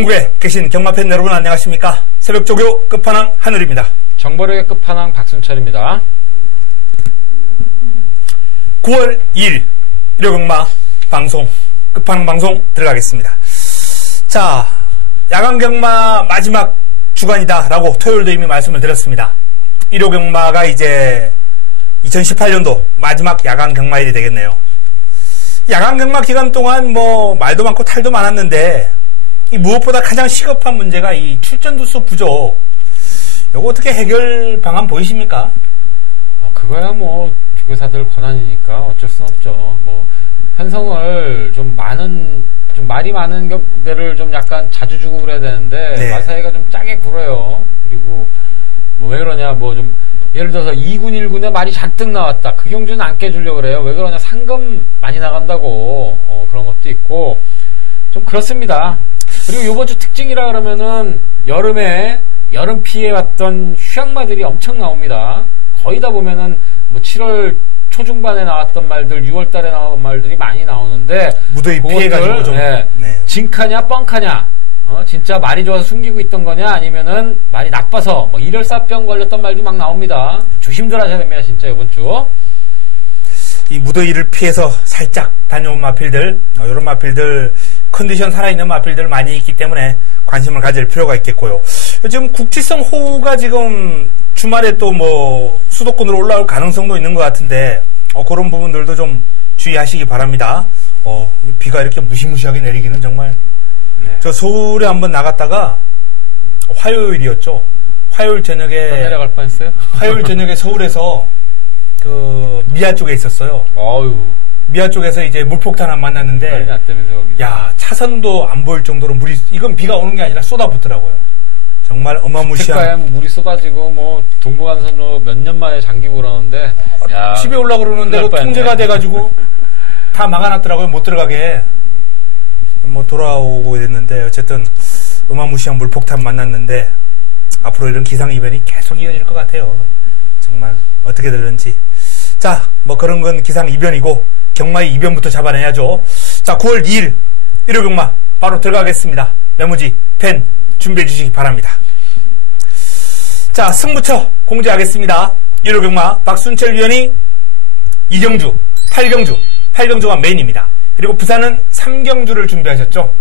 전국에 계신 경마팬 여러분 안녕하십니까? 새벽조교 끝판왕 한울입니다. 정보력의 끝판왕 박순철입니다. 9월 2일 일요경마 방송 끝판왕 방송 들어가겠습니다. 자, 야간경마 마지막 주간이다 라고 토요일도 이미 말씀을 드렸습니다. 일요경마가 이제 2018년도 마지막 야간경마일이 되겠네요. 야간경마 기간 동안 뭐 말도 많고 탈도 많았는데 이 무엇보다 가장 시급한 문제가 이 출전 두수 부족. 요거 어떻게 해결 방안 보이십니까? 그거야 뭐 조교사들 권한이니까 어쩔 순 없죠. 뭐 편성을 좀 말이 많은 데를 좀 약간 자주 주고 그래야 되는데 네. 마사이가 좀 짜게 굴어요. 그리고 뭐 왜 그러냐 뭐 좀 예를 들어서 2군 1군에 말이 잔뜩 나왔다. 그 경주는 안 깨주려고 그래요. 왜 그러냐 상금 많이 나간다고 그런 것도 있고 좀 그렇습니다. 그리고 요번 주 특징이라 그러면은 여름 피해왔던 휴양마들이 엄청 나옵니다. 거의 다 보면은 뭐 7월 초중반에 나왔던 말들, 6월 달에 나온 말들이 많이 나오는데 무더위 피해가지고 좀 네. 진카냐 뻥카냐 진짜 말이 좋아서 숨기고 있던 거냐 아니면은 말이 나빠서 뭐 일열사병 걸렸던 말도 막 나옵니다. 조심들 하셔야 됩니다. 진짜 이번 주. 이 무더위를 피해서 살짝 다녀온 마필들, 이런 마필들 컨디션 살아있는 마필들 많이 있기 때문에 관심을 가질 필요가 있겠고요. 지금 국지성 호우가 지금 주말에 또 뭐 수도권으로 올라올 가능성도 있는 것 같은데 그런 부분들도 좀 주의하시기 바랍니다. 비가 이렇게 무시무시하게 내리기는 정말. 네. 저 서울에 한번 나갔다가 화요일이었죠. 화요일 저녁에 내려갈 뻔했어요. 화요일 저녁에 서울에서 그 미아 쪽에 있었어요. 미아 쪽에서 이제 물폭탄 한 만났는데 야 차선도 안 보일 정도로 물이 이건 비가 오는 게 아니라 쏟아붓더라고요. 정말 어마무시한. 물이 쏟아지고 뭐 동부간선로 몇 년 만에 잠기고 그러는데 집에 올라 그러는데 통제가 돼가지고 다 막아놨더라고요. 못 들어가게. 뭐 돌아오고 이랬는데 어쨌든 어마무시한 물폭탄 만났는데 앞으로 이런 기상 이변이 계속 이어질 것 같아요. 정말 어떻게 될는지. 자, 뭐 그런 건 기상 이변이고 경마의 이변부터 잡아내야죠. 자, 9월 2일 일요경마 바로 들어가겠습니다. 메모지, 펜 준비해 주시기 바랍니다. 자, 승부처 공지하겠습니다. 일요경마 박순철 위원이 2경주, 8경주가 메인입니다. 그리고 부산은 3경주를 준비하셨죠?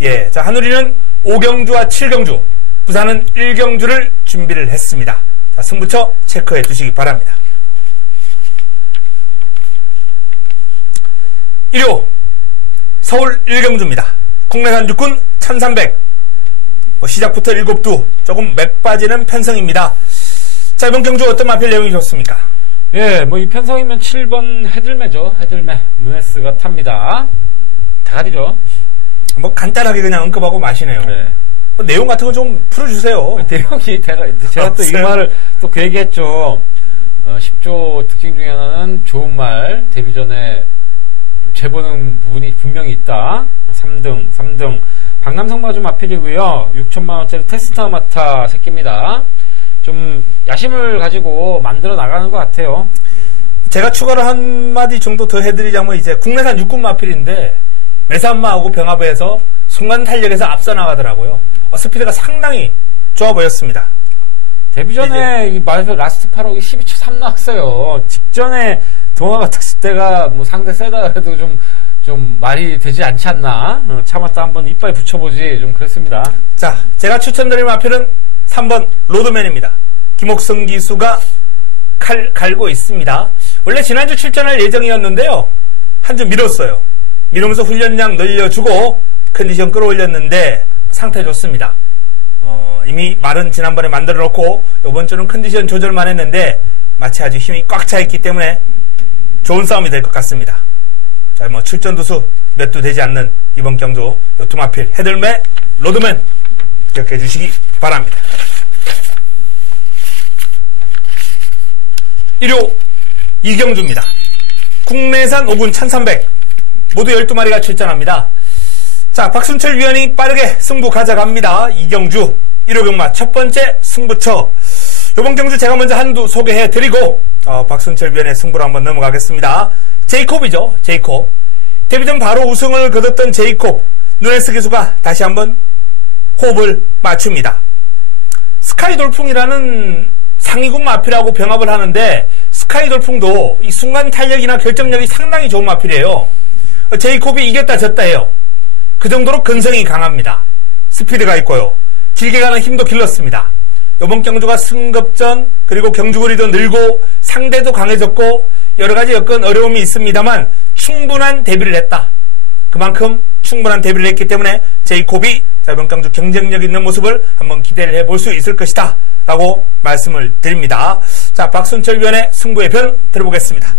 예. 자, 한우리는 5경주와 7경주, 부산은 1경주를 준비를 했습니다. 자, 승부처 체크해 두시기 바랍니다. 일요 서울 1경주입니다. 국내산 육군 1300. 시작부터 7두 조금 맥 빠지는 편성입니다. 자, 이번 경주 어떤 마필 내용이 좋습니까? 예, 뭐 이 편성이면 7번 헤들매죠. 헤들매 누네스가 탑니다. 대가리죠. 뭐 간단하게 그냥 언급하고 마시네요. 네. 뭐 내용 같은 거 좀 풀어주세요. 내용이 제가 또 이 말을 또 그 얘기했죠. 10조 특징 중에 하나는 좋은 말 데뷔 전에 재보는 부분이 분명히 있다. 3등 박남성마주 마필이고요. 6천만원짜리 테스타마타 새끼입니다. 좀 야심을 가지고 만들어 나가는 것 같아요. 제가 추가로 한마디 정도 더 해드리자면 이제 국내산 육군 마필인데 매산마하고 병합에서 순간 탄력에서 앞서 나가더라고요. 스피드가 상당히 좋아 보였습니다. 데뷔 전에 이 말에서 라스트 8억이 12초 3 나왔어요. 직전에 동화가 탔을 때가 뭐 상대 세다 해도 좀 말이 되지 않지 않나. 참았다 한번 이빨 붙여보지 좀 그랬습니다. 자, 제가 추천드릴 마필은 3번 로드맨입니다. 김옥성 기수가 갈고 있습니다. 원래 지난주 출전할 예정이었는데요. 한 주 미뤘어요. 미루면서 훈련량 늘려주고 컨디션 끌어올렸는데 상태 좋습니다. 이미 말은 지난번에 만들어 놓고 이번 주는 컨디션 조절만 했는데 마치 아주 힘이 꽉 차 있기 때문에 좋은 싸움이 될 것 같습니다. 자, 뭐 출전 두수 몇 두 되지 않는 이번 경주 요 두 마필 헤들매, 로드맨 기억해 주시기 바랍니다. 일요 2경주입니다. 국내산 5군 1300 모두 12마리가 출전합니다. 자, 박순철 위원이 빠르게 승부 가져갑니다. 2경주 1호경마 첫 번째 승부처. 이번 경주 제가 먼저 한두 소개해드리고 박순철 위원의 승부로 한번 넘어가겠습니다. 제이콥이죠. 제이콥. 데뷔전 바로 우승을 거뒀던 제이콥. 누네스 기수가 다시 한번 호흡을 맞춥니다. 스카이 돌풍이라는 상위군 마필하고 병합을 하는데 스카이 돌풍도 이 순간 탄력이나 결정력이 상당히 좋은 마필이에요. 제이콥이 이겼다 졌다 해요. 그 정도로 근성이 강합니다. 스피드가 있고요. 길게 가는 힘도 길렀습니다. 이번 경주가 승급전 그리고 경주거리도 늘고 상대도 강해졌고 여러가지 여건 어려움이 있습니다만 충분한 대비를 했다. 그만큼 충분한 대비를 했기 때문에 제이콥이 이번 경주 경쟁력 있는 모습을 한번 기대를 해볼 수 있을 것이다 라고 말씀을 드립니다. 자, 박순철 위원의 승부의 변 들어보겠습니다.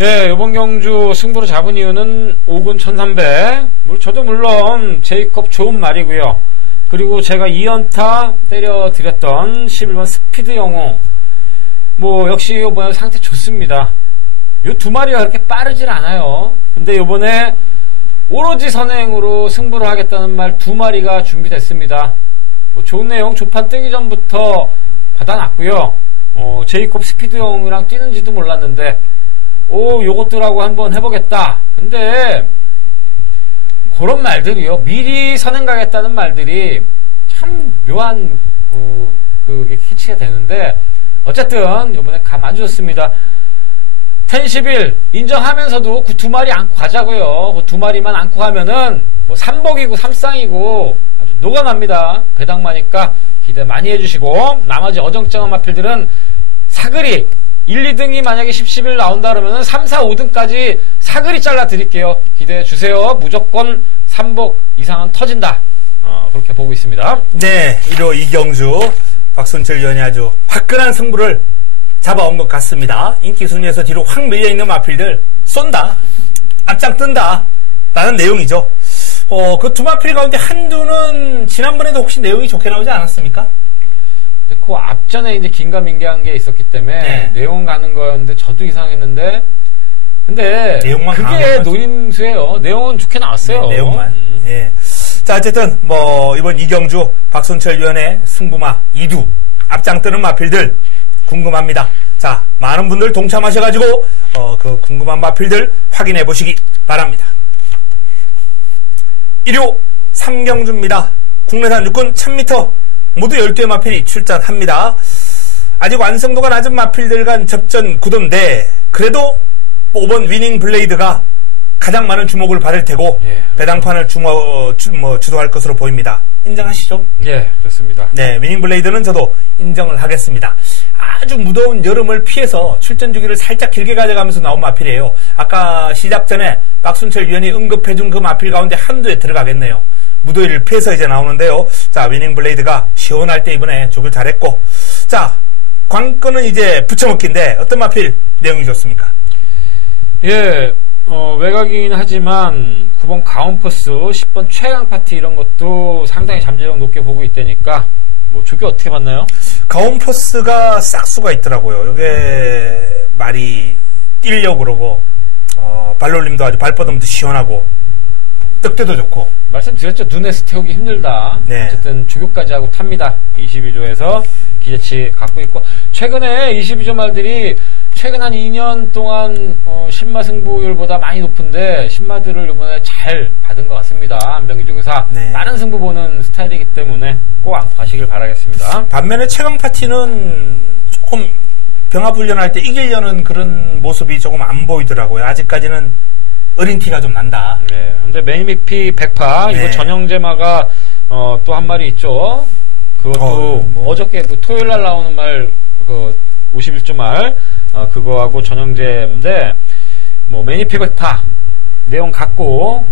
예, 이번 경주 승부로 잡은 이유는 5군 1300. 저도 물론 제이콥 좋은 말이고요. 그리고 제가 2연타 때려드렸던 11번 스피드 영웅. 역시 이번에 상태 좋습니다. 요 두 마리가 그렇게 빠르질 않아요. 근데 이번에 오로지 선행으로 승부를 하겠다는 말 두 마리가 준비됐습니다. 좋은 내용 조판 뜨기 전부터 받아놨고요. 제이콥 스피드 영웅이랑 뛰는지도 몰랐는데 요것들하고 한번 해보겠다. 근데 그런 말들이요. 미리 선행 가겠다는 말들이 참 묘한 그게 캐치가 되는데 어쨌든 이번에 감 아주 좋습니다. 10-11 인정하면서도 그 두 마리 안고 가자고요. 그 두 마리만 안고 가면은 3복이고 3쌍이고 아주 녹아납니다. 배당마니까 기대 많이 해주시고 나머지 어정쩡한 마필들은 사거리 1, 2등이 만약에 10, 11 나온다 그러면은 3, 4, 5등까지 사거리 잘라 드릴게요. 기대해 주세요. 무조건 3복 이상은 터진다. 그렇게 보고 있습니다. 네, 1호 이경주 박순철 위원이 아주 화끈한 승부를 잡아온 것 같습니다. 인기 순위에서 뒤로 확 밀려있는 마필들 쏜다, 앞장 뜬다 라는 내용이죠. 그 두 마필 가운데 한두는 지난번에도 혹시 내용이 좋게 나오지 않았습니까? 그 앞전에 이제 긴가민가한 게 있었기 때문에 네. 내용 가는 거였는데 저도 이상했는데 근데 내용만 그게 노림수예요. 내용은 좋게 나왔어요. 네, 내용만. 예. 자, 어쨌든 이번 이경주 박순철 위원의 승부마 2두 앞장 뜨는 마필들 궁금합니다. 자, 많은 분들 동참하셔가지고 그 궁금한 마필들 확인해 보시기 바랍니다. 1호 3경주입니다. 국내산 육군 1000m 모두 12의 마필이 출전합니다. 아직 완성도가 낮은 마필들 간 접전 구도인데 그래도 5번 위닝 블레이드가 가장 많은 주목을 받을 테고 예, 배당판을 주도할 것으로 보입니다. 인정하시죠? 예, 좋습니다. 네, 위닝 블레이드는 저도 인정을 하겠습니다. 아주 무더운 여름을 피해서 출전 주기를 살짝 길게 가져가면서 나온 마필이에요. 아까 시작 전에 박순철 위원이 언급해준 그 마필 가운데 한두에 들어가겠네요. 무더위를 피해서 이제 나오는데요. 자, 위닝 블레이드가 시원할 때 이번에 조교 잘했고, 자, 관건은 이제 붙여먹기인데 어떤 마필 내용이 좋습니까? 예, 외곽이긴 하지만 9번 가온퍼스, 10번 최강파티 이런 것도 상당히 잠재력 높게 보고 있다니까 조교 어떻게 봤나요? 가온퍼스가 싹수가 있더라고요. 이게 말이 뛰려고 그러고 발놀림도 아주 발뻗음도 시원하고 떡대도 좋고 말씀드렸죠. 눈에서 태우기 힘들다. 네. 어쨌든 조교까지 하고 탑니다. 22조에서 기재치 갖고 있고 최근에 22조 말들이 최근 한 2년 동안 신마 승부율보다 많이 높은데 신마들을 이번에 잘 받은 것 같습니다. 안병기 조교사. 네. 다른 승부 보는 스타일이기 때문에 꼭 안고 가시길 바라겠습니다. 반면에 최강 파티는 조금 병합 훈련할 때 이기려는 그런 모습이 조금 안 보이더라고요. 아직까지는 어린 티가 좀 난다. 네. 근데 매니피 100파 네. 이거 전형제마가 또 한 마리 있죠. 그것도 어저께 토요일 날 나오는 말 51조 말 그거하고 전형제인데 매니피 100파 내용 갖고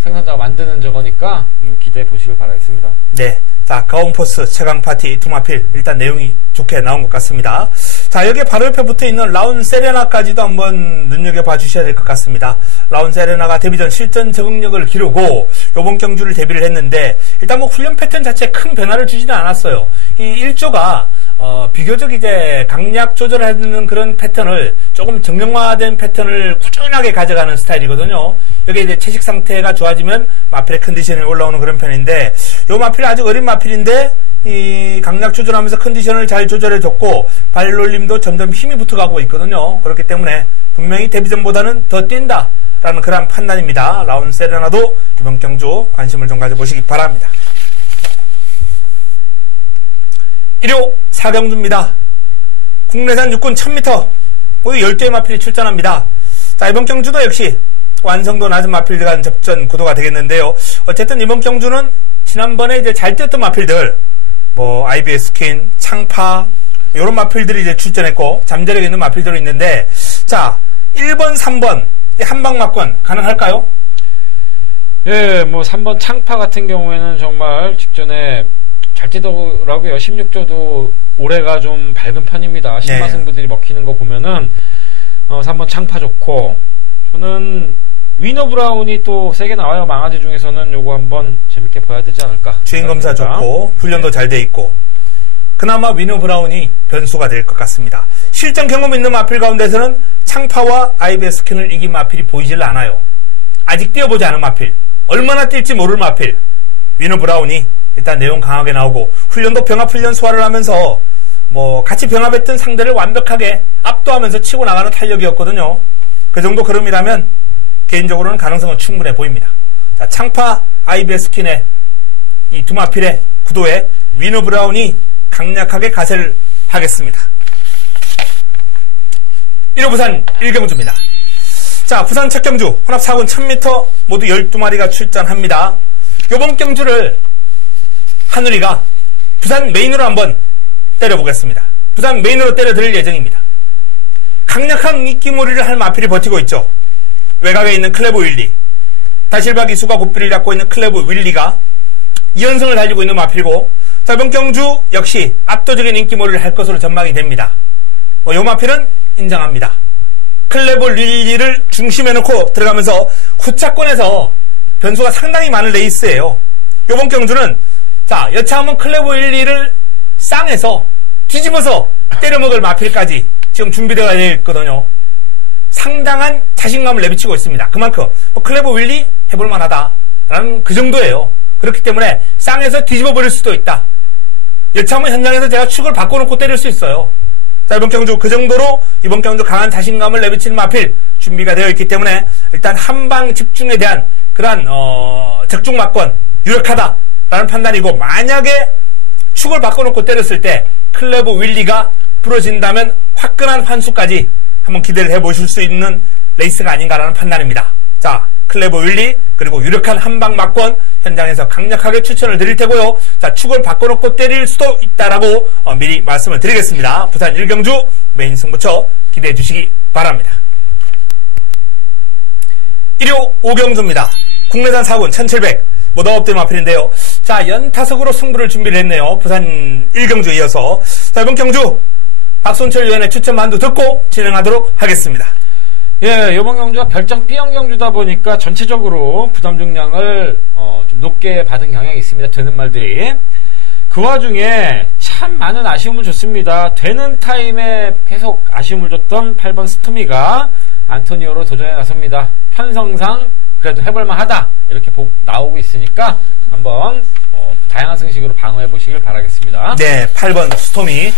생산자가 만드는 저거니까 기대해 보시길 바라겠습니다. 네. 자, 가온포스 최강파티 투마필 일단 내용이 좋게 나온 것 같습니다. 자, 여기에 바로 옆에 붙어있는 라운 세레나까지도 한번 눈여겨봐 주셔야 될 것 같습니다. 라운 세레나가 데뷔전 실전 적응력을 기르고 요번 경주를 데뷔를 했는데 일단 훈련 패턴 자체에 큰 변화를 주지는 않았어요. 이 1조가 비교적 이제 강약 조절하는 그런 패턴을 조금 정형화된 패턴을 꾸준하게 가져가는 스타일이거든요. 여기 이제 체식 상태가 좋아지면 마필의 컨디션이 올라오는 그런 편인데 요 마필은 아직 어린 마필인데 이 강약 조절하면서 컨디션을 잘 조절해줬고 발놀림도 점점 힘이 붙어가고 있거든요. 그렇기 때문에 분명히 데뷔전보다는 더 뛴다 라는 그런 판단입니다. 라운 세레나도 이번 경주 관심을 좀 가져보시기 바랍니다. 1호 4경주입니다. 국내산 육군 1000m 모두 12의 마필이 출전합니다. 자, 이번 경주도 역시 완성도 낮은 마필들 간 접전 구도가 되겠는데요. 어쨌든 이번 경주는 지난번에 이제 잘 뛰었던 마필들, 뭐 IBS 스킨, 창파 이런 마필들이 이제 출전했고 잠재력이 있는 마필들이 있는데, 자 1번, 3번 한방 막권 가능할까요? 예, 뭐 3번 창파 같은 경우에는 정말 직전에 잘 뛰더라고요. 16조도 올해가 좀 밝은 편입니다. 신마 승부들이 먹히는 거 보면은 3번 창파 좋고, 저는 위너 브라운이 또 세게 나와요. 망아지 중에서는 요거 한번 재밌게 봐야 되지 않을까. 주행검사 좋고 훈련도 잘 돼 있고, 그나마 위너 브라운이 변수가 될 것 같습니다. 실전 경험 있는 마필 가운데서는 창파와 IBS 스킨을 이긴 마필이 보이질 않아요. 아직 뛰어보지 않은 마필, 얼마나 뛸지 모를 마필, 위너 브라운이 일단 내용 강하게 나오고 훈련도 병합훈련 소화를 하면서 뭐 같이 병합했던 상대를 완벽하게 압도하면서 치고 나가는 탄력이었거든요. 그 정도 흐름이라면 개인적으로는 가능성은 충분해 보입니다. 자, 창파, IBS 스킨의 이 두 마필의 구도에 위너 브라운이 강력하게 가세를 하겠습니다. 1호 부산 1경주입니다. 자, 부산 첫 경주 혼합 4군 1000m 모두 12마리가 출전합니다. 요번 경주를 한우리가 부산 메인으로 한번 때려보겠습니다. 부산 메인으로 때려드릴 예정입니다. 강력한 이끼몰이를 할 마필이 버티고 있죠. 외곽에 있는 클레버 윌리, 다실바 기수가 고삐를 잡고 있는 클레버 윌리가 2연승을 달리고 있는 마필이고, 자, 이번 경주 역시 압도적인 인기몰이를 할 것으로 전망이 됩니다. 요 마필은 인정합니다. 클레버 윌리를 중심에 놓고 들어가면서 후차권에서 변수가 상당히 많은 레이스예요. 요번 경주는 자, 여차하면 클레버 윌리를 쌍에서 뒤집어서 때려먹을 마필까지 지금 준비되어 있거든요. 상당한 자신감을 내비치고 있습니다. 그만큼 클레버 윌리 해볼 만하다라는 그 정도예요. 그렇기 때문에 쌍에서 뒤집어 버릴 수도 있다. 여차하면 현장에서 제가 축을 바꿔놓고 때릴 수 있어요. 자, 이번 경주 그 정도로 이번 경주 강한 자신감을 내비치는 마필 준비가 되어 있기 때문에 일단 한방 집중에 대한 그러한 적중 막권 유력하다라는 판단이고, 만약에 축을 바꿔놓고 때렸을 때 클레버 윌리가 부러진다면 화끈한 환수까지 한번 기대를 해보실 수 있는 레이스가 아닌가라는 판단입니다. 자, 클레버 윌리 그리고 유력한 한방 막권 현장에서 강력하게 추천을 드릴 테고요. 자, 축을 바꿔놓고 때릴 수도 있다라고 미리 말씀을 드리겠습니다. 부산 1경주 메인 승부처 기대해 주시기 바랍니다. 1호 5경주입니다. 국내산 4군 1700 모더업된 마필인데요. 자, 연타석으로 승부를 준비를 했네요. 부산 1경주에 이어서. 자, 이번 경주 박손철 위원의 추천 만두 듣고 진행하도록 하겠습니다. 예, 이번 경주가 별장 B형 경주다 보니까 전체적으로 부담 중량을 좀 높게 받은 경향이 있습니다. 되는 말들이. 그 와중에 참 많은 아쉬움을 줬습니다. 되는 타임에 계속 아쉬움을 줬던 8번 스토미가 안토니오로 도전에 나섭니다. 편성상 그래도 해볼만 하다 이렇게 나오고 있으니까 한번 다양한 승식으로 방어해 보시길 바라겠습니다. 네, 8번 스토미.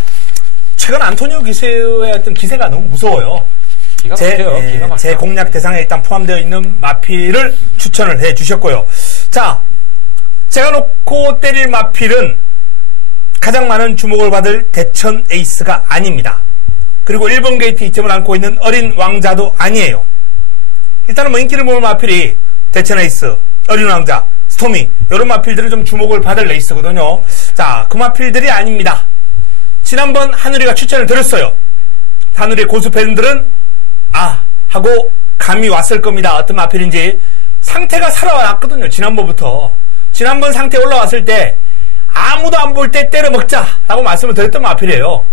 최근 안토니오 기세의 어떤 기세가 너무 무서워요. 기가 막혀요. 제 공략 대상에 일단 포함되어 있는 마필을 추천을 해 주셨고요. 자, 제가 놓고 때릴 마필은 가장 많은 주목을 받을 대천 에이스가 아닙니다. 그리고 1번 게이트 이점을 안고 있는 어린 왕자도 아니에요. 일단은 뭐 인기를 모을 마필이 대천 에이스, 어린 왕자, 스토미 이런 마필들은 좀 주목을 받을 레이스거든요. 자, 그 마필들이 아닙니다. 지난번 한우리가 추천을 드렸어요. 한우리 고수 팬들은 하고 감이 왔을 겁니다. 어떤 마필인지. 상태가 살아왔거든요. 지난번부터. 지난번 상태 올라왔을 때 아무도 안 볼 때 때려 먹자라고 말씀을 드렸던 마필이에요.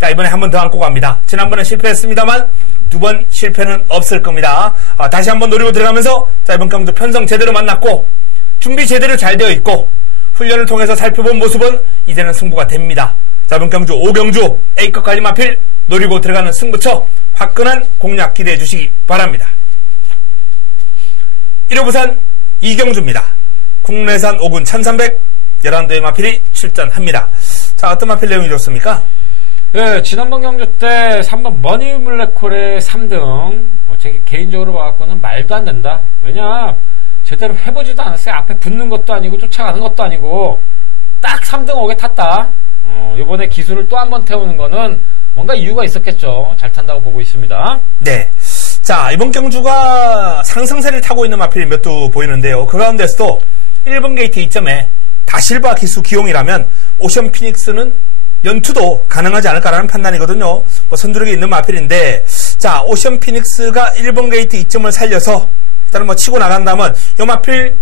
자, 이번에 한 번 더 안고 갑니다. 지난번에 실패했습니다만 두 번 실패는 없을 겁니다. 다시 한번 노리고 들어가면서 자, 이번 경주 편성 제대로 만났고 준비 제대로 잘 되어 있고 훈련을 통해서 살펴본 모습은 이제는 승부가 됩니다. 자, 이번 경주 5경주 A급 관리 마필 노리고 들어가는 승부처 화끈한 공략 기대해 주시기 바랍니다. 1호 부산 2경주입니다. 국내산 5군 1300 11도의 마필이 출전합니다. 자, 어떤 마필 내용이 좋습니까? 네, 지난번 경주 때 3번 머니블랙홀의 3등 제 개인적으로 봐갖고는 말도 안 된다. 왜냐 제대로 해보지도 않았어요. 앞에 붙는 것도 아니고 쫓아가는 것도 아니고 딱 3등 오게 탔다. 이번에 기술을 또 한 번 태우는 거는 뭔가 이유가 있었겠죠. 잘 탄다고 보고 있습니다. 네. 자, 이번 경주가 상승세를 타고 있는 마필이 몇 두 보이는데요. 그 가운데서도 1번 게이트 2점에 다실바 기수 기용이라면 오션 피닉스는 연투도 가능하지 않을까라는 판단이거든요. 뭐 선두력이 있는 마필인데, 자, 오션 피닉스가 1번 게이트 2점을 살려서 일단은 뭐 치고 나간다면 이 마필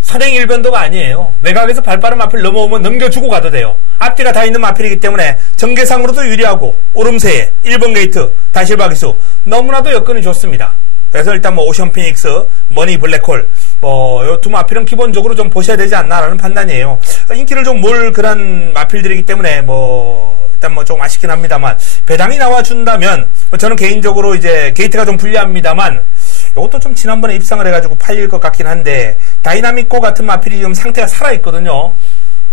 선행 일변도가 아니에요. 외곽에서 발빠른 마필 넘어오면 넘겨주고 가도 돼요. 앞뒤가 다 있는 마필이기 때문에 전개상으로도 유리하고 오름세에 1번 게이트 다실바 기수 너무나도 여건이 좋습니다. 그래서 일단 뭐 오션 피닉스, 머니 블랙홀 뭐 요 두 마필은 기본적으로 좀 보셔야 되지 않나라는 판단이에요. 인기를 좀 몰 그런 마필들이기 때문에 뭐 일단 뭐 좀 아쉽긴 합니다만 배당이 나와준다면 뭐 저는 개인적으로 이제 게이트가 좀 불리합니다만 이것도 좀 지난번에 입상을 해가지고 팔릴 것 같긴 한데 다이나믹고 같은 마필이 지금 상태가 살아있거든요.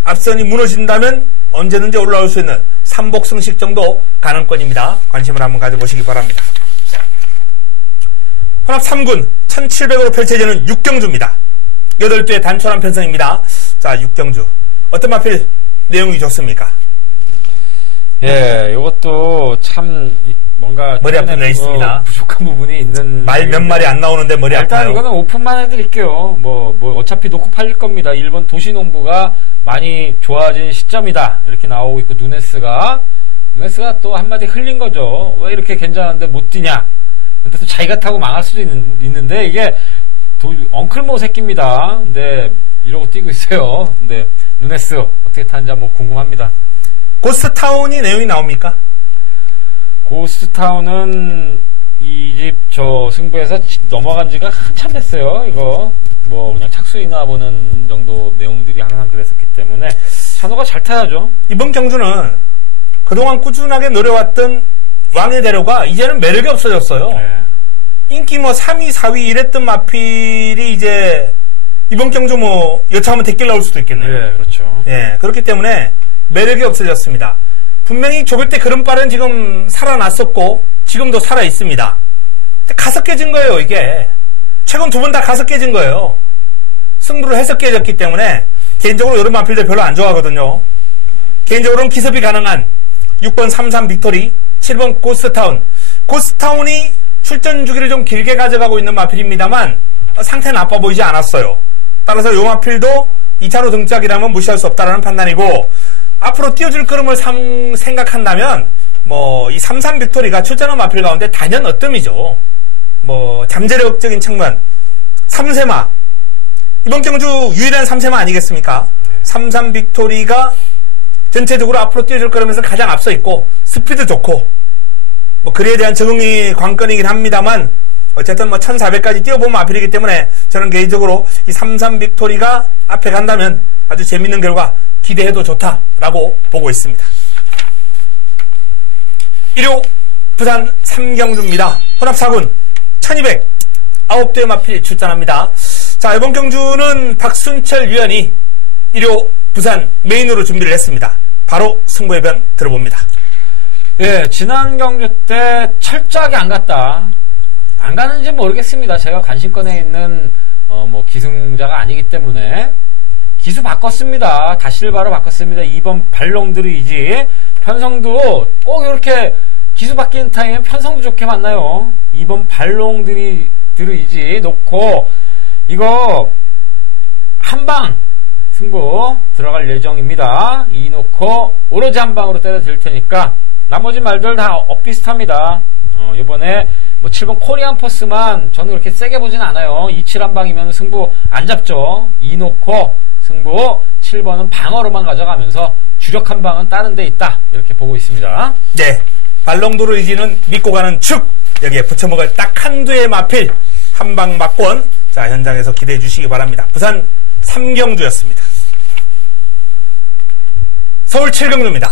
앞선이 무너진다면 언제든지 올라올 수 있는 삼복승식 정도 가능권입니다. 관심을 한번 가져보시기 바랍니다. 혼합 3군 1700으로 펼쳐지는 6경주입니다. 8두의 단촐한 편성입니다. 자, 6경주 어떤 마필 내용이 좋습니까? 예, 이것도 참 뭔가 머리 아픈 애 있습니다. 부족한 부분이 있는 말 몇 마리 안 나오는데 머리 일단 아파요. 이거는 오픈만 해드릴게요. 뭐 어차피 놓고 팔릴 겁니다. 일본 도시농부가 많이 좋아진 시점이다 이렇게 나오고 있고 누네스가 또 한마디 흘린 거죠. 왜 이렇게 괜찮은데 못 뛰냐. 근데 또 자기가 타고 망할 수도 있는데 이게 엉클모 새끼입니다. 근데 이러고 뛰고 있어요. 근데 누네스 어떻게 타는지 한번 궁금합니다. 고스트타운이 내용이 나옵니까? 고스트타운은 이 집 저 승부에서 넘어간 지가 한참 됐어요. 이거 뭐 그냥 착수이나 보는 정도 내용들이 항상 그랬었기 때문에 찬호가 잘 타야죠. 이번 경주는 그동안 꾸준하게 노려왔던 왕의 대로가 이제는 매력이 없어졌어요. 네. 인기 뭐 3위, 4위 이랬던 마필이 이제 이번 경주 뭐 여차하면 대길 나올 수도 있겠네요. 네, 그렇죠. 예, 그렇기 때문에 매력이 없어졌습니다. 분명히 좁을 때 그런 빨은 지금 살아났었고 지금도 살아 있습니다. 가서 깨진 거예요, 이게. 최근 두 번 다 가서 깨진 거예요. 승부를 해서 깨졌기 때문에 개인적으로 이런 마필들 별로 안 좋아하거든요. 개인적으로는 기습이 가능한 6번 33 빅토리, 7번 고스트타운. 고스트타운이 출전 주기를 좀 길게 가져가고 있는 마필입니다만 상태는 나빠 보이지 않았어요. 따라서 이 마필도 2차로 등짝이라면 무시할 수 없다라는 판단이고, 앞으로 띄워줄 걸음을 생각한다면 뭐 이 33 빅토리가 출전한 마필 가운데 단연 어뜸이죠. 뭐 잠재력적인 측면 3세마 이번 경주 유일한 3세마 아니겠습니까? 33 빅토리가 전체적으로 앞으로 띄워줄 걸음에서 가장 앞서 있고 스피드 좋고 뭐 그에 대한 적응이 관건이긴 합니다만 어쨌든 뭐 1400까지 뛰어본 마필이기 때문에 저는 개인적으로 이 33 빅토리가 앞에 간다면 아주 재밌는 결과 기대해도 좋다라고 보고 있습니다. 1호 부산 3경주입니다. 혼합 4군 1200 9대의 마필이 출전합니다. 자, 이번 경주는 박순철 위원이 1호 부산 메인으로 준비를 했습니다. 바로 승부의 변 들어봅니다. 예, 지난 경주 때 철저하게 안 갔다. 안 가는지 모르겠습니다. 제가 관심권에 있는 뭐 기승자가 아니기 때문에 기수 바꿨습니다. 다실바로 바꿨습니다. 2번 발롱드르이지. 편성도 꼭 이렇게 기수 바뀌는 타임엔 편성도 좋게 만나요. 2번 발롱드르이지 놓고 이거 한방 승부 들어갈 예정입니다. 이 놓고 오로지 한방으로 때려드릴 테니까 나머지 말들 다 엇비슷합니다. 이번에 뭐 7번 코리안 퍼스만 저는 그렇게 세게 보진 않아요. 2-7 한방이면 승부 안 잡죠. 이 놓고 승부 7번은 방어로만 가져가면서 주력 한방은 다른 데 있다 이렇게 보고 있습니다. 네, 발롱도르이지는 믿고 가는 축 여기에 붙여먹을 딱 한두의 마필 한방 막권. 자, 현장에서 기대해 주시기 바랍니다. 부산 3경주였습니다. 서울 7경주입니다.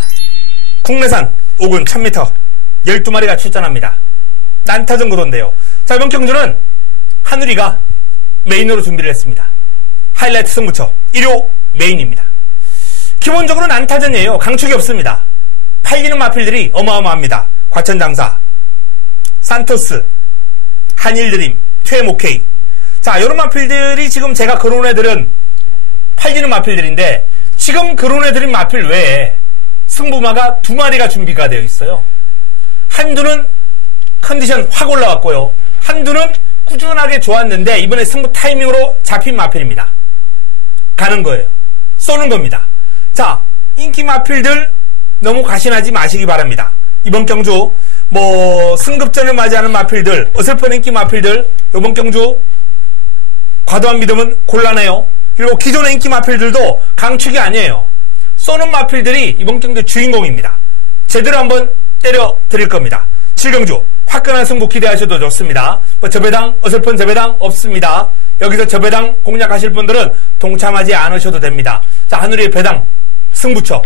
국내산 5군 1000m 12마리가 출전합니다. 난타전 구도인데요. 자, 이번 경주는 하누리가 메인으로 준비를 했습니다. 하이라이트 승부처 1호 메인입니다. 기본적으로 난타전이에요. 강축이 없습니다. 팔리는 마필들이 어마어마합니다. 과천장사, 산토스, 한일드림, 퇴모케이. 자, 이런 마필들이 지금 제가 거론해드린 팔리는 마필들인데 지금 거론해드린 마필 외에 승부마가 2마리가 준비가 되어 있어요. 한두는 컨디션 확 올라왔고요. 한두는 꾸준하게 좋았는데 이번에 승부 타이밍으로 잡힌 마필입니다. 가는 거예요. 쏘는 겁니다. 자, 인기 마필들 너무 과신하지 마시기 바랍니다. 이번 경주 승급전을 맞이하는 마필들, 어설픈 인기 마필들 이번 경주 과도한 믿음은 곤란해요. 그리고 기존의 인기 마필들도 강축이 아니에요. 쏘는 마필들이 이번 경주 주인공입니다. 제대로 한번 때려 드릴 겁니다. 7경주 화끈한 승부 기대하셔도 좋습니다. 저배당, 어설픈 저배당 없습니다. 여기서 저배당 공략하실 분들은 동참하지 않으셔도 됩니다. 자, 하늘의 배당 승부처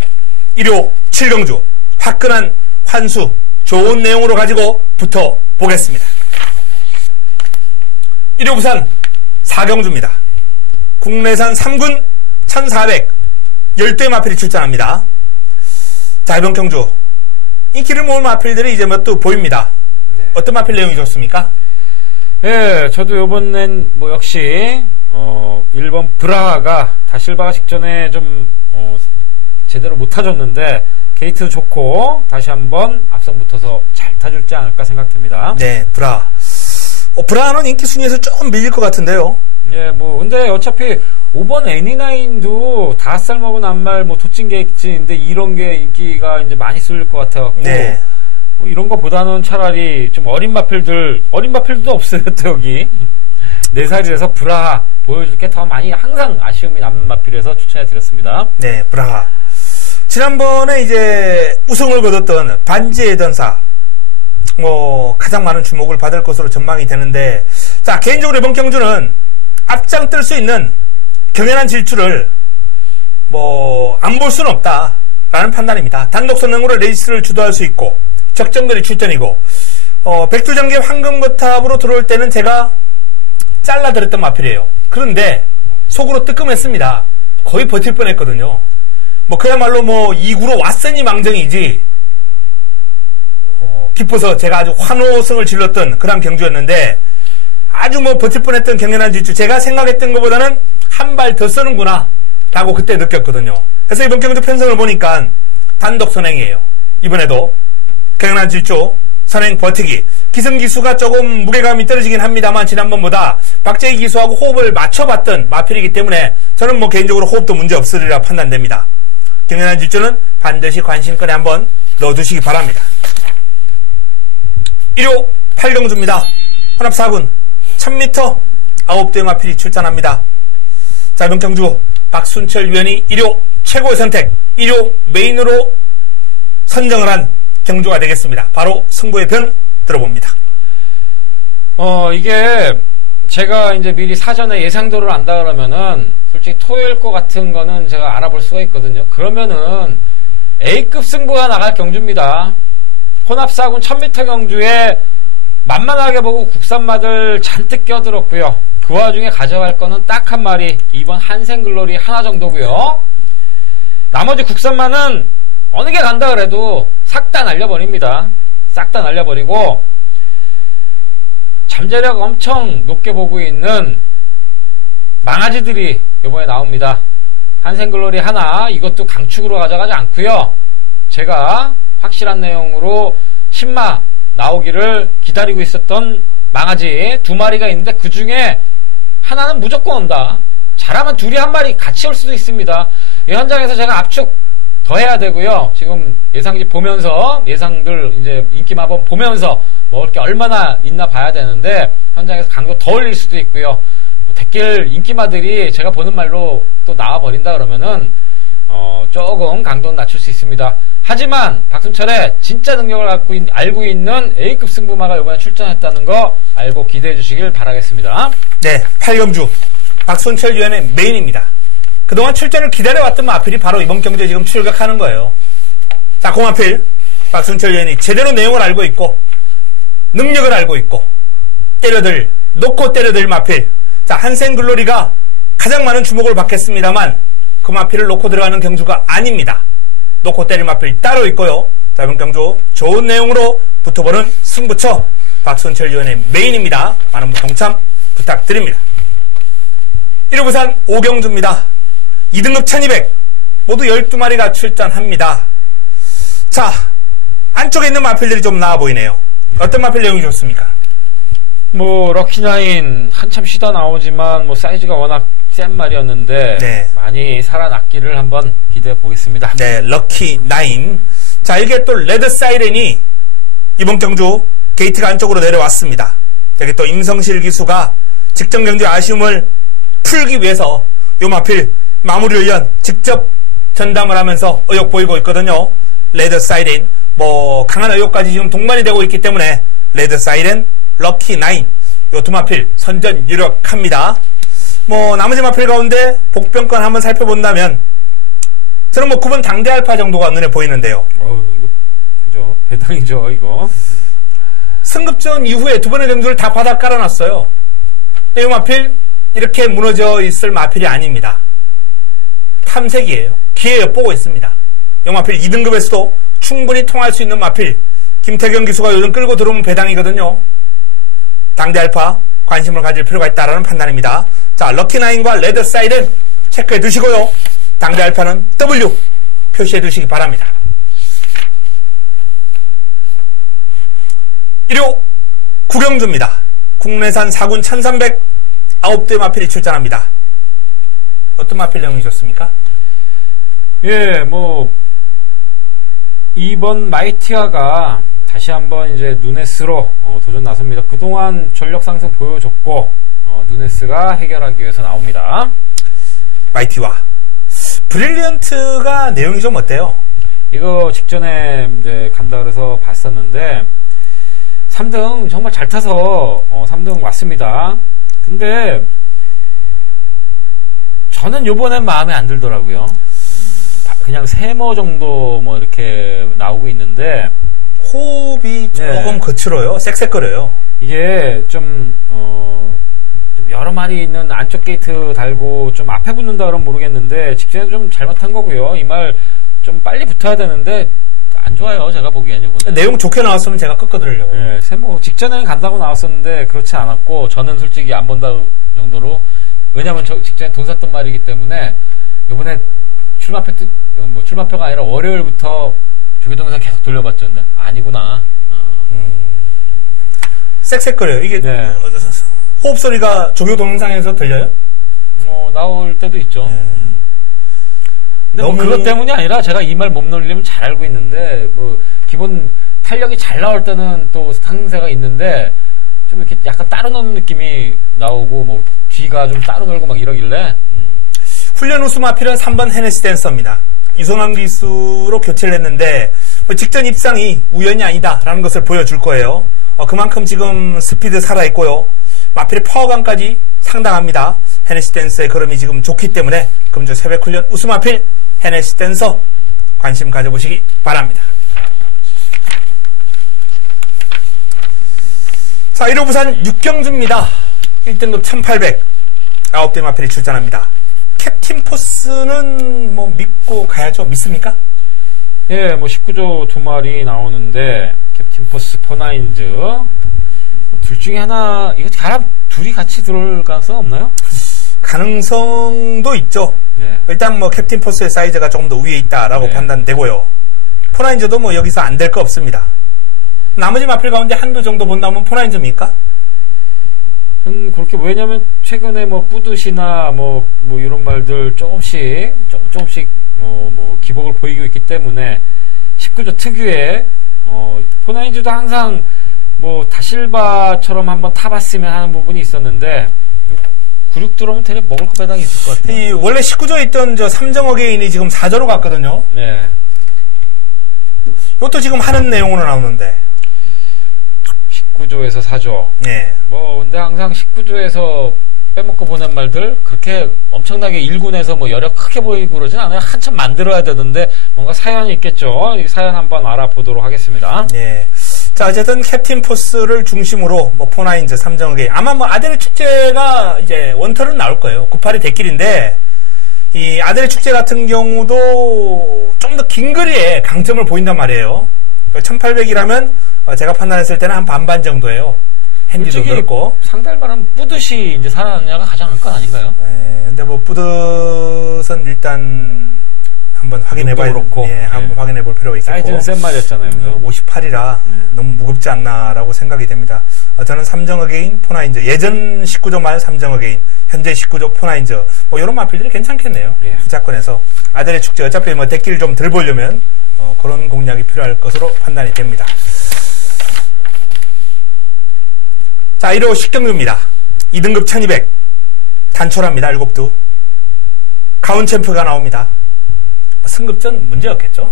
1호 7경주 화끈한 환수 좋은 내용으로 가지고 붙어보겠습니다. 1호 부산 4경주입니다. 국내산 3군 1400 마필이 출전합니다. 자, 이번 경주 인기를 모을 마필들이 이제 또 보입니다. 네. 어떤 마필 내용이 좋습니까? 예, 저도 이번엔 역시 1번 브라하가 다실바가 직전에 좀 제대로 못 타줬는데 게이트도 좋고 다시 한번 앞선 붙어서 잘 타줄지 않을까 생각됩니다. 네, 브라하는 인기 순위에서 좀 밀릴 것 같은데요. 예, 근데 어차피 5번 애니나인도 5살 먹은 암말 도찐개엑진인데 이런 게 인기가 이제 많이 쏠릴 것 같아갖고 네. 이런 거보다는 차라리 좀 어린 마필들도 없어요. 또 여기 4살이라서 브라하 보여줄 게 더 많이 항상 아쉬움이 남는 마필에서 추천해드렸습니다. 네, 브라하. 지난번에 이제 우승을 거뒀던 반지의 전사 가장 많은 주목을 받을 것으로 전망이 되는데, 자, 개인적으로 이번 경주는 앞장 뜰 수 있는 경연한 질주를 안 볼 수는 없다라는 판단입니다. 단독 선행으로 레이스를 주도할 수 있고 적정거리 출전이고 백두장계 황금거탑으로 들어올 때는 제가 잘라드렸던 마필이에요. 그런데 속으로 뜨끔했습니다. 거의 버틸 뻔했거든요. 그야말로 2구로 왔으니 망정이지 기뻐서 제가 아주 환호성을 질렀던 그런 경주였는데 아주 버틸 뻔했던 경연한 질주, 제가 생각했던 것보다는 한 발 더 쓰는구나 라고 그때 느꼈거든요. 그래서 이번 경주 편성을 보니까 단독 선행이에요. 이번에도 경연한 질주 선행 버티기, 기승기수가 조금 무게감이 떨어지긴 합니다만 지난번보다 박재희 기수하고 호흡을 맞춰봤던 마필이기 때문에 저는 개인적으로 호흡도 문제 없으리라 판단됩니다. 경연한 질주는 반드시 관심권에 한번 넣어두시기 바랍니다. 1호 8경주입니다. 혼합 4군 1000m 9대의 마필이 출전합니다. 자, 이번 경주 박순철 위원이 1호 최고의 선택, 1호 메인으로 선정을 한 경주가 되겠습니다. 바로 승부의 변 들어봅니다. 이게 제가 이제 미리 사전에 예상도를 안다 그러면은 솔직히 토요일 거 같은 거는 제가 알아볼 수가 있거든요. 그러면은 A급 승부가 나갈 경주입니다. 혼합 4군 1000m 경주에 만만하게 보고 국산마들 잔뜩 껴들었고요. 그 와중에 가져갈 거는 딱 한 마리, 2번 한생글로리 하나 정도고요. 나머지 국산마는 어느 게 간다 그래도 싹 다 날려버립니다. 싹 다 날려버리고 잠재력 엄청 높게 보고 있는 망아지들이 이번에 나옵니다. 한생글로리 하나, 이것도 강축으로 가져가지 않고요. 제가 확실한 내용으로 10마 나오기를 기다리고 있었던 망아지 2마리가 있는데 그 중에 하나는 무조건 온다. 잘하면 둘이 한 마리 같이 올 수도 있습니다. 이 현장에서 제가 압축 더 해야 되고요. 지금 예상지 보면서 예상들 이제 인기마법 보면서 먹을 게 얼마나 있나 봐야 되는데 현장에서 강도 더 올릴 수도 있고요. 대길 인기마들이 제가 보는 말로 또 나와버린다 그러면은 조금 강도는 낮출 수 있습니다. 하지만 박순철의 진짜 능력을 알고 있는 A급 승부마가 이번에 출전했다는 거 알고 기대해 주시길 바라겠습니다. 네, 8경주 박순철 위원의 메인입니다. 그동안 출전을 기다려왔던 마필이 바로 이번 경주에 지금 출격하는 거예요. 자, 공마필 박순철 위원이 제대로 내용을 알고 있고 능력을 알고 있고 놓고 때려들 마필. 자, 한생글로리가 가장 많은 주목을 받겠습니다만 그 마필을 놓고 들어가는 경주가 아닙니다. 놓고 때릴 마필 따로 있고요. 자, 이번 경주 좋은 내용으로 붙어보는 승부처 박순철 위원의 메인입니다. 많은 분 동참 부탁드립니다. 1호 부산 5경주입니다. 2등급 1200 모두 12마리가 출전합니다. 자, 안쪽에 있는 마필들이 좀 나아 보이네요. 어떤 마필 내용이 좋습니까? 뭐 럭키나인 한참 쉬다 나오지만 뭐 사이즈가 워낙 센 말이었는데 네. 많이 살아났기를 한번 기대해 보겠습니다. 네, 럭키나인. 자, 이게 또 레드 사이렌이 이번 경주 게이트가 안쪽으로 내려왔습니다. 여기 또 임성실 기수가 직전 경주 아쉬움을 풀기 위해서 요 마필 마무리 훈련 직접 전담을 하면서 의욕 보이고 있거든요. 레드 사이렌, 뭐 강한 의욕까지 지금 동반이 되고 있기 때문에 레드 사이렌, 럭키나인 요 두 마필 선전 유력합니다. 뭐 나머지 마필 가운데 복병권 한번 살펴본다면 저는 뭐 9번 당대 알파 정도가 눈에 보이는데요. 이거 그죠? 배당이죠, 이거. 승급전 이후에 두 번의 경주를 다 바닥 깔아놨어요. 근데 이 마필 이렇게 무너져 있을 마필이 아닙니다. 탐색이에요. 기회 엿보고 있습니다. 이 마필 2등급에서도 충분히 통할 수 있는 마필. 김태경 기수가 요즘 끌고 들어오면 배당이거든요. 당대 알파 관심을 가질 필요가 있다라는 판단입니다. 자, 럭키나인과 레드 사이렌 체크해 두시고요. 당대 알파는 W 표시해 두시기 바랍니다. 1호 구경주입니다. 국내산 4군 1309대 마필이 출전합니다. 어떤 마필 내용이 좋습니까? 예, 뭐 이번 마이티아가 다시 한번 이제 누네스로 도전 나섭니다. 그동안 전력 상승 보여줬고 누네스가 해결하기 위해서 나옵니다. 마이티와 브릴리언트가 내용이 좀 어때요? 이거 직전에 이제 간다 그래서 봤었는데 3등 정말 잘 타서 3등 왔습니다. 근데 저는 요번엔 마음에 안 들더라고요. 그냥 세모 정도 뭐 이렇게 나오고 있는데 호흡이 조금 거칠어요. 쌕쌕거려요. 이게 좀 여러 마리 있는 안쪽 게이트 달고 좀 앞에 붙는다 그러면 모르겠는데 직전에 좀 잘못한 거고요. 이 말 좀 빨리 붙어야 되는데 안 좋아요. 제가 보기엔 이번에. 내용 좋게 나왔으면 제가 꺾어드리려고. 네, 세모 직전에는 간다고 나왔었는데 그렇지 않았고 저는 솔직히 안 본다 정도로 왜냐면 저 직전에 돈 샀던 말이기 때문에 이번에 출마표가 아니라 월요일부터 조교동영상 계속 돌려봤죠. 근데 아니구나. 쌕쌕거려요. 이게 네. 호흡 소리가 조교 동영상에서 들려요? 나올 때도 있죠. 근데 너무... 뭐 그것 때문이 아니라 제가 이 말 몸놀리면 잘 알고 있는데 뭐 기본 탄력이 잘 나올 때는 또 상세가 있는데 좀 이렇게 약간 따로 노는 느낌이 나오고 뭐 뒤가 좀 따로 놀고 막 이러길래 훈련 우수 마필은 3번 헤네시 댄서입니다. 이성환 기수로 교체를 했는데 뭐 직전 입상이 우연이 아니다라는 것을 보여줄 거예요. 그만큼 지금 스피드 살아있고요. 마필의 파워감까지 상당합니다. 헤네시 댄서의 걸음이 지금 좋기 때문에 금주 새벽 훈련 우수 마필 헤네시 댄서 관심 가져보시기 바랍니다. 자, 1호 부산 6경주입니다. 1등급 1800 9대 마필이 출전합니다. 캡틴 포스는 뭐 믿고 가야죠. 믿습니까? 예, 뭐 19조 2마리 나오는데 캡틴 포스, 포나인즈 둘 중에 하나 이거 둘이 같이 들어올 가능성 없나요? 가능성도 있죠. 네. 일단 뭐 캡틴 포스의 사이즈가 조금 더 위에 있다라고 네. 판단되고요. 포나인즈도 뭐 여기서 안 될 거 없습니다. 나머지 마필 가운데 한두 정도 본다면 포나인즈입니까? 그렇게 왜냐면 최근에 뭐 뿌듯이나 뭐 이런 말들 조금씩 뭐 기복을 보이고 있기 때문에 19조 특유의 포나인즈도 항상 뭐 다실바처럼 한번 타봤으면 하는 부분이 있었는데 96 들어오면 되레 먹을 거 배당이 있을 것 같아요. 이 원래 19조에 있던 저 삼정어게인이 지금 4조로 갔거든요. 네. 이것도 지금 하는 내용으로 나오는데 19조에서 4조. 네. 뭐 근데 항상 19조에서 빼먹고 보낸 말들 그렇게 엄청나게 1군에서 뭐 여력 크게 보이고 그러진 않아요. 한참 만들어야 되던데 뭔가 사연이 있겠죠. 이 사연 한번 알아보도록 하겠습니다. 네. 자, 어쨌든 캡틴 포스를 중심으로 뭐 포나인즈, 삼정어게인 아마 뭐 아델의 축제가 이제 원터는 나올 거예요. 98이 대길인데 이 아델의 축제 같은 경우도 좀 더 긴 거리에 강점을 보인단 말이에요. 1800이라면 제가 판단했을 때는 한 반반 정도예요. 핸디도 그렇고 상대할 말은 뿌듯이 이제 살아났냐가 가장 큰 건 아닌가요? 네, 근데 뭐 뿌듯은 일단 한번 확인해봐야 그렇고. 예, 한번 확인해볼 필요가 있겠고. 사이즈는 센 말이었잖아요. 58이라 너무 무겁지 않나라고 생각이 됩니다. 저는 삼정어게인, 포나인저, 예전 19조 말 삼정어게인, 현재 19조 포나인저, 뭐 이런 마필들이 괜찮겠네요. 예. 후자권에서 아들의 축제 어차피 뭐 데끼를 좀 덜 보려면 그런 공략이 필요할 것으로 판단이 됩니다. 자, 1호 식경유입니다. 2등급 1200 단촐합니다. 7두 가운 챔프가 나옵니다. 승급전 문제 없겠죠?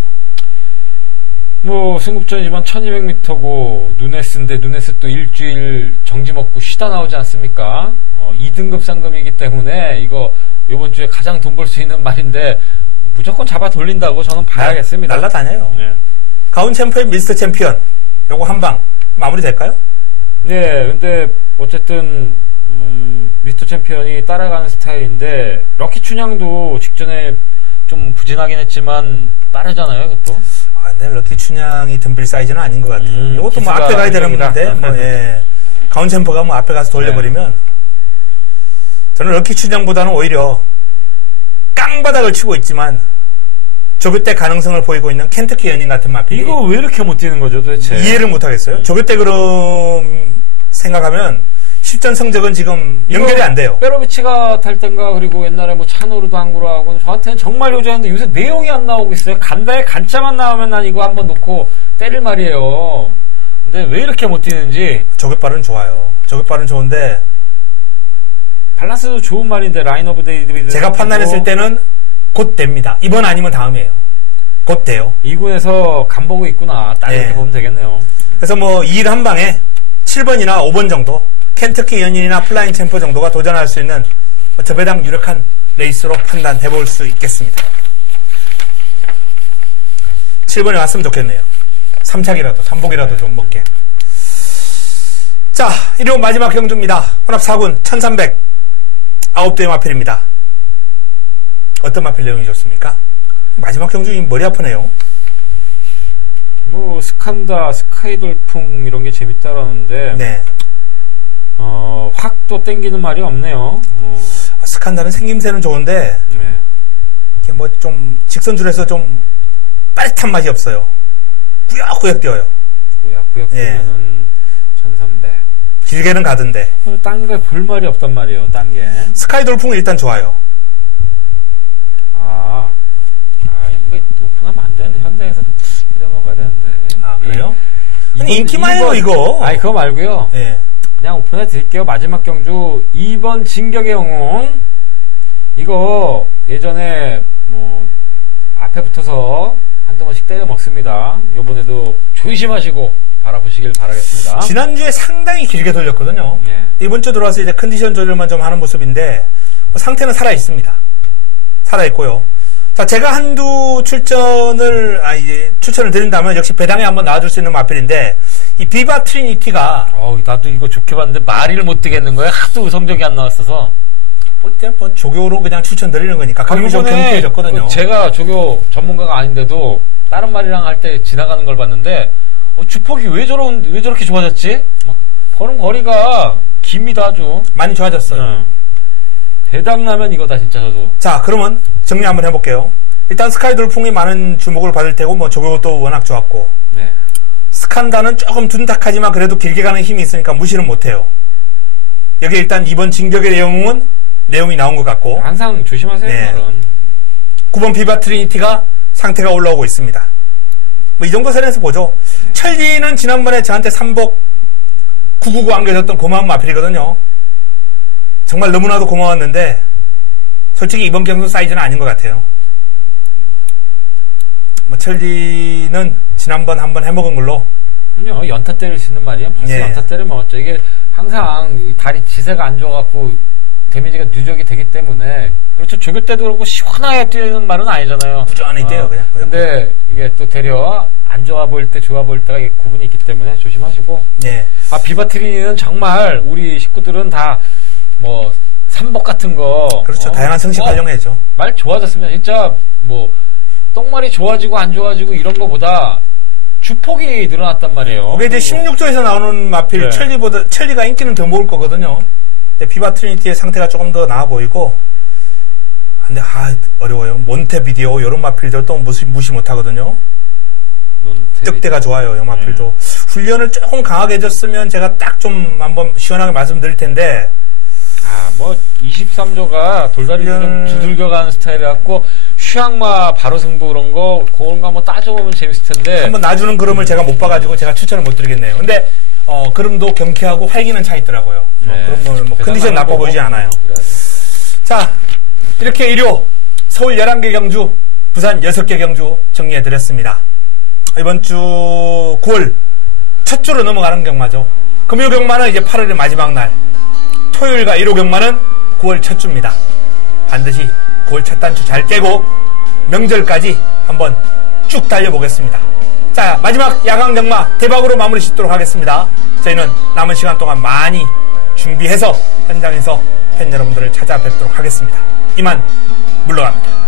뭐 승급전이지만 1200m고 누네스인데 누네스 또 일주일 정지 먹고 쉬다 나오지 않습니까? 2등급 상금이기 때문에 이거 이번 주에 가장 돈 벌 수 있는 말인데 무조건 잡아 돌린다고 저는 봐야겠습니다. 날라다녀요. 네. 가운 챔프의 미스터 챔피언 요거 한방 마무리 될까요? 네, 근데 어쨌든 미스터 챔피언이 따라가는 스타일인데 럭키 춘향도 직전에 좀 부진하긴 했지만 빠르잖아요, 그것도. 근데 럭키 춘향이 덤빌 사이즈는 아닌 것 같아요. 이것도 뭐 앞에 가야 되는 건데, 뭐, 예. 가운 챔퍼가 뭐 앞에 가서 돌려버리면, 저는 럭키 춘향보다는 오히려 깡바닥을 치고 있지만, 조교대 가능성을 보이고 있는 켄터키 연인 같은 마필이. 이거 왜 이렇게 못 뛰는 거죠, 도대체? 이해를 못 하겠어요. 조교대 그럼 생각하면, 실전 성적은 지금 연결이 안 돼요. 페로비치가 탈 땐가 그리고 옛날에 뭐 차노르도 한구라고 저한테는 정말 효자였는데 요새 내용이 안 나오고 있어요. 간다에 간짜만 나오면 난 이거 한번 놓고 때릴 말이에요. 근데 왜 이렇게 못 뛰는지. 저격발은 좋아요. 저격발은 좋은데 밸런스도 좋은 말인데 라인 오브 데이비드 제가 판단했을 때는 곧 됩니다. 이번 아니면 다음이에요. 곧 돼요. 2군에서 간 보고 있구나. 딱 이렇게 보면 되겠네요. 그래서 뭐 2일 한 방에 7번이나 5번 정도 켄터키 연인이나 플라잉 챔퍼 정도가 도전할 수 있는 저배당 유력한 레이스로 판단해 볼 수 있겠습니다. 7번에 왔으면 좋겠네요. 3착이라도 3복이라도 좀 먹게. 자, 1호 마지막 경주입니다. 혼합 4군 1300 9대의 마필입니다. 어떤 마필 내용이 좋습니까? 마지막 경주인 머리 아프네요. 뭐 스칸다, 스카이돌풍 이런 게 재밌다라는데 네. 확 또 땡기는 말이 없네요. 스칸다는 생김새는 좋은데 네. 이게 뭐 좀 직선줄에서 좀 빠릿한 맛이 없어요. 꾸역꾸역 뛰어요. 꾸역꾸역 뛰면은 1300. 길게는 가던데. 딴 게 볼 말이 없단 말이에요. 딴 게. 스카이 돌풍은 일단 좋아요. 이거 오픈하면 안 되는데 현장에서 때려먹어야 되는데. 그래요? 아니, 인기 많아요 이거. 그거 말고요. 예. 그냥 오픈해 드릴게요. 마지막 경주 2번 진격의 영웅. 이거 예전에 뭐 앞에 붙어서 한두 번씩 때려 먹습니다. 이번에도 조심하시고 바라보시길 바라겠습니다. 지난주에 상당히 길게 돌렸거든요. 네. 이번 주 들어와서 이제 컨디션 조절만 좀 하는 모습인데 상태는 살아 있습니다. 살아 있고요. 자, 제가 한두 출전을 추천을 드린다면 역시 배당에 한번 나와줄 수 있는 마필인데 이 비바 트리니티가 나도 이거 좋게 봤는데 말이를 못 뜨겠는 거예요. 하도 성적이 안 나왔어서. 뭐 조교로 그냥 추천드리는 거니까 그림이 좀 경쾌해졌거든요. 제가 조교 전문가가 아닌데도 다른 말이랑 할 때 지나가는 걸 봤는데 주폭이 왜 저렇게 좋아졌지? 막 걸음걸이가 깁니다. 아주 많이 좋아졌어요. 배당 나면 이거다 진짜 저도. 자, 그러면 정리 한번 해볼게요. 일단 스카이 돌풍이 많은 주목을 받을 테고 뭐 조교도 워낙 좋았고 네. 스칸다는 조금 둔탁하지만 그래도 길게 가는 힘이 있으니까 무시는 못해요. 여기 일단 이번 진격의 영웅은 내용이 나온 것 같고 항상 조심하세요. 네. 9번 비바 트리니티가 상태가 올라오고 있습니다. 뭐 이 정도 선에서 보죠. 철리는 지난번에 저한테 3복 999 안겨줬던 고마운 마필이거든요. 정말 너무나도 고마웠는데 솔직히 이번 경주 사이즈는 아닌 것 같아요. 뭐 철리는 지난번 한번 해먹은 걸로 그럼요. 연타 때릴 수 있는 말이에요. 벌써 연타 때려 먹었죠. 이게 항상 다리 지세가 안 좋아갖고 데미지가 누적이 되기 때문에 그렇죠. 조교 때도 그렇고 시원하게 뛰는 말은 아니잖아요. 부전히 뛰어요 그냥. 근데 이게 또 되려 안 좋아 보일 때 좋아 보일 때가 구분이 있기 때문에 조심하시고. 네. 비바트리니는 정말 우리 식구들은 다 뭐 삼복 같은 거 그렇죠. 다양한 성식 활용해야죠. 말 좋아졌으면 진짜 뭐 똥말이 좋아지고 안 좋아지고 이런 거보다 주폭이 늘어났단 말이에요. 그게 이제 16조에서 나오는 마필 철리가 인기는 더 모을 거거든요. 근데 비바 트리니티의 상태가 조금 더 나아 보이고 근데 어려워요. 몬테비데오 이런 마필도 또 무시 못하거든요. 뜻대가 좋아요. 영마필도. 훈련을 조금 강하게 해줬으면 제가 딱 좀 한번 시원하게 말씀드릴 텐데. 뭐 23조가 돌다리를 좀 두들겨가는 스타일이라고 휴양마 바로 승부 그런 거 그런 거 한번 따져보면 재밌을 텐데. 한번 놔주는 그림을 제가 못 봐가지고 제가 추천을 못 드리겠네요. 근데 그림도 경쾌하고 활기는 차 있더라고요. 그런 건 컨디션 나빠 보이지 않아요. 자, 이렇게 일요 서울 11개 경주, 부산 6개 경주 정리해드렸습니다. 이번 주 9월 첫 주로 넘어가는 경마죠. 금요 경마는 이제 8월의 마지막 날. 토요일과 일요 경마는 9월 첫 주입니다. 반드시 9월 첫 단추 잘 깨고 명절까지 한번 쭉 달려보겠습니다. 자, 마지막 야간 경마 대박으로 마무리 짓도록 하겠습니다. 저희는 남은 시간 동안 많이 준비해서 현장에서 팬 여러분들을 찾아뵙도록 하겠습니다. 이만 물러갑니다.